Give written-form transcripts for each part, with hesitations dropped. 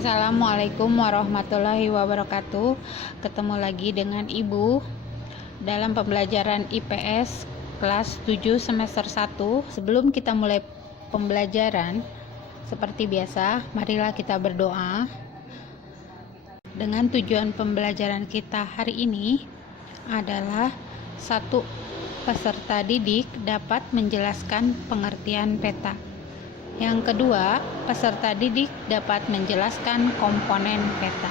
Assalamualaikum warahmatullahi wabarakatuh. Ketemu lagi dengan Ibu dalam pembelajaran IPS kelas 7 semester 1. Sebelum kita mulai pembelajaran, seperti biasa, marilah kita berdoa. Dengan tujuan pembelajaran kita hari ini adalah satu, peserta didik dapat menjelaskan pengertian peta. Yang kedua, peserta didik dapat menjelaskan komponen peta.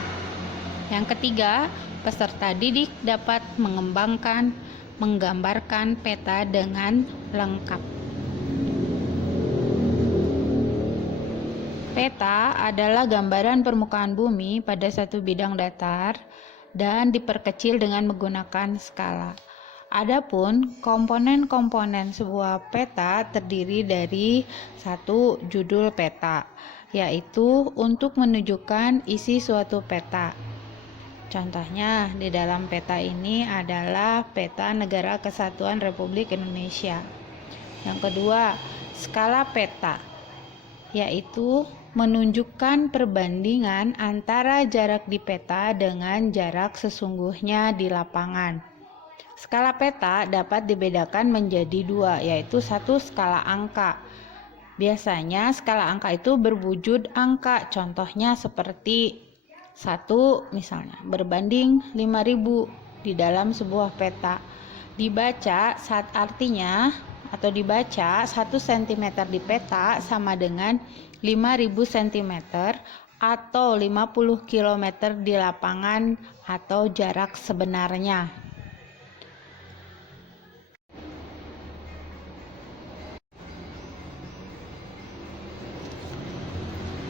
Yang ketiga, peserta didik dapat menggambarkan peta dengan lengkap. Peta adalah gambaran permukaan bumi pada satu bidang datar dan diperkecil dengan menggunakan skala. Adapun komponen-komponen sebuah peta terdiri dari satu, judul peta, yaitu untuk menunjukkan isi suatu peta. Contohnya di dalam peta ini adalah peta Negara Kesatuan Republik Indonesia. Yang kedua, skala peta, yaitu menunjukkan perbandingan antara jarak di peta dengan jarak sesungguhnya di lapangan. Skala peta dapat dibedakan menjadi dua, yaitu satu, skala angka. Biasanya skala angka itu berwujud angka, contohnya seperti 1 misalnya berbanding 5.000 di dalam sebuah peta. Dibaca dibaca 1 cm di peta sama dengan 5.000 cm atau 50 km di lapangan atau jarak sebenarnya.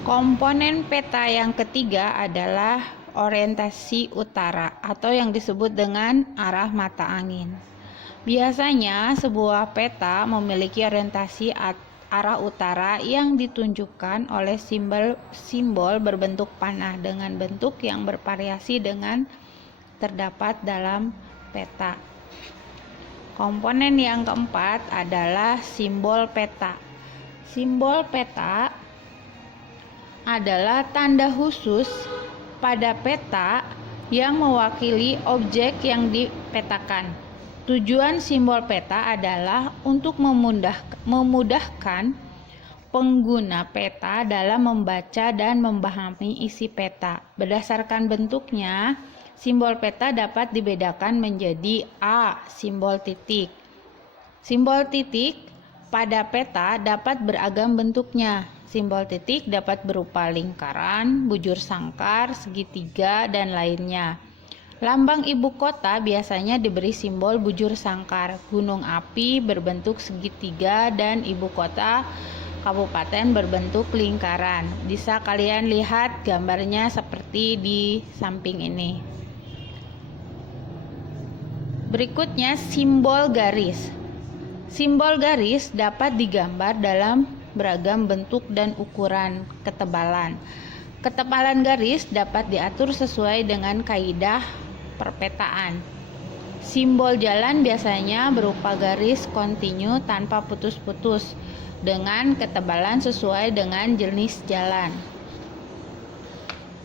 Komponen peta yang ketiga adalah orientasi utara atau yang disebut dengan arah mata angin. Biasanya sebuah peta memiliki orientasi arah utara yang ditunjukkan oleh simbol berbentuk panah dengan bentuk yang bervariasi dengan terdapat dalam peta. Komponen yang keempat adalah simbol peta. Simbol peta adalah tanda khusus pada peta yang mewakili objek yang dipetakan. Tujuan simbol peta adalah untuk memudahkan pengguna peta dalam membaca dan memahami isi peta. Berdasarkan bentuknya, simbol peta dapat dibedakan menjadi A. Simbol titik. Simbol titik pada peta dapat beragam bentuknya. Simbol titik dapat berupa lingkaran, bujur sangkar, segitiga, dan lainnya. Lambang ibu kota biasanya diberi simbol bujur sangkar, gunung api berbentuk segitiga, dan ibu kota kabupaten berbentuk lingkaran. Bisa kalian lihat gambarnya seperti di samping ini. Berikutnya simbol garis. Simbol garis dapat digambar dalam beragam bentuk dan ukuran ketebalan. Ketebalan garis dapat diatur sesuai dengan kaidah perpetaan. Simbol jalan biasanya berupa garis kontinu tanpa putus-putus dengan ketebalan sesuai dengan jenis jalan.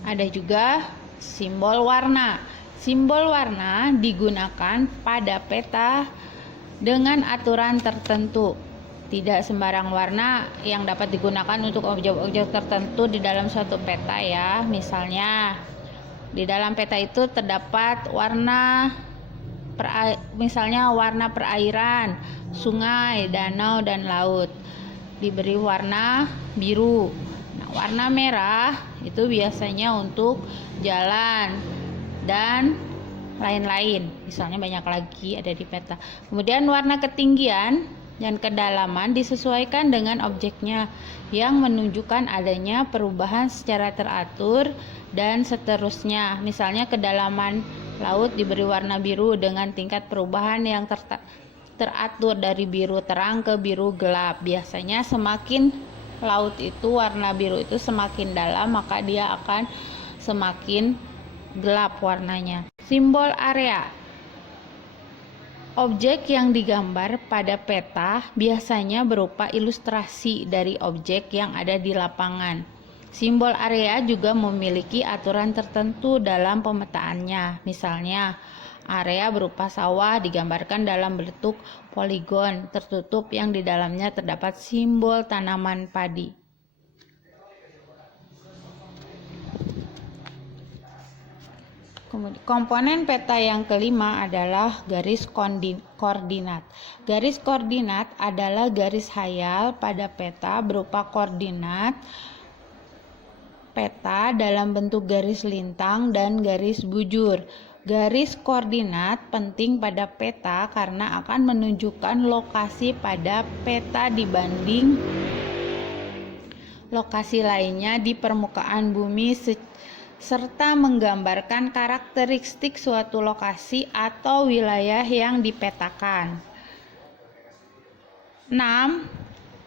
Ada juga simbol warna. Simbol warna digunakan pada peta dengan aturan tertentu. Tidak sembarang warna yang dapat digunakan untuk objek-objek tertentu di dalam suatu peta ya. Misalnya di dalam peta itu terdapat warna perairan, sungai, danau, dan laut. Diberi warna biru. Nah, warna merah itu biasanya untuk jalan dan lain-lain. Misalnya banyak lagi ada di peta. Kemudian warna ketinggian dan kedalaman disesuaikan dengan objeknya yang menunjukkan adanya perubahan secara teratur dan seterusnya. Misalnya kedalaman laut diberi warna biru dengan tingkat perubahan yang teratur dari biru terang ke biru gelap. Biasanya semakin laut itu warna biru itu semakin dalam, maka dia akan semakin gelap warnanya. Simbol area. Objek yang digambar pada peta biasanya berupa ilustrasi dari objek yang ada di lapangan. Simbol area juga memiliki aturan tertentu dalam pemetaannya. Misalnya, area berupa sawah digambarkan dalam bentuk poligon tertutup yang di dalamnya terdapat simbol tanaman padi. Komponen peta yang kelima adalah garis koordinat. Garis koordinat adalah garis hayal pada peta berupa koordinat peta dalam bentuk garis lintang dan garis bujur. Garis koordinat penting pada peta karena akan menunjukkan lokasi pada peta dibanding lokasi lainnya di permukaan bumi serta menggambarkan karakteristik suatu lokasi atau wilayah yang dipetakan. 6.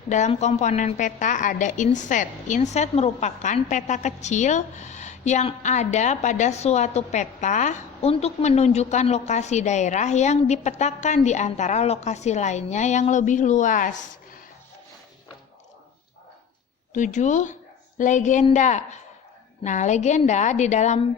Dalam komponen peta ada inset. Inset merupakan peta kecil yang ada pada suatu peta untuk menunjukkan lokasi daerah yang dipetakan di antara lokasi lainnya yang lebih luas. 7. Legenda. Nah, legenda di dalam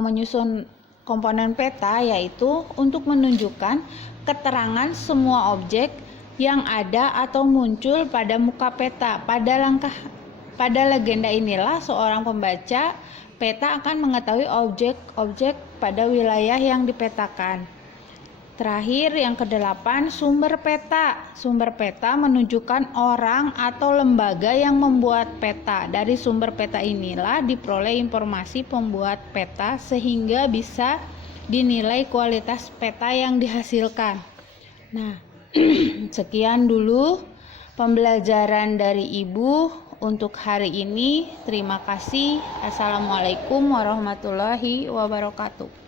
menyusun komponen peta yaitu untuk menunjukkan keterangan semua objek yang ada atau muncul pada muka peta. Pada legenda inilah seorang pembaca peta akan mengetahui objek-objek pada wilayah yang dipetakan. Terakhir, yang ke-8, sumber peta. Sumber peta menunjukkan orang atau lembaga yang membuat peta. Dari sumber peta inilah diperoleh informasi pembuat peta sehingga bisa dinilai kualitas peta yang dihasilkan. Nah, sekian dulu pembelajaran dari Ibu untuk hari ini. Terima kasih. Assalamualaikum warahmatullahi wabarakatuh.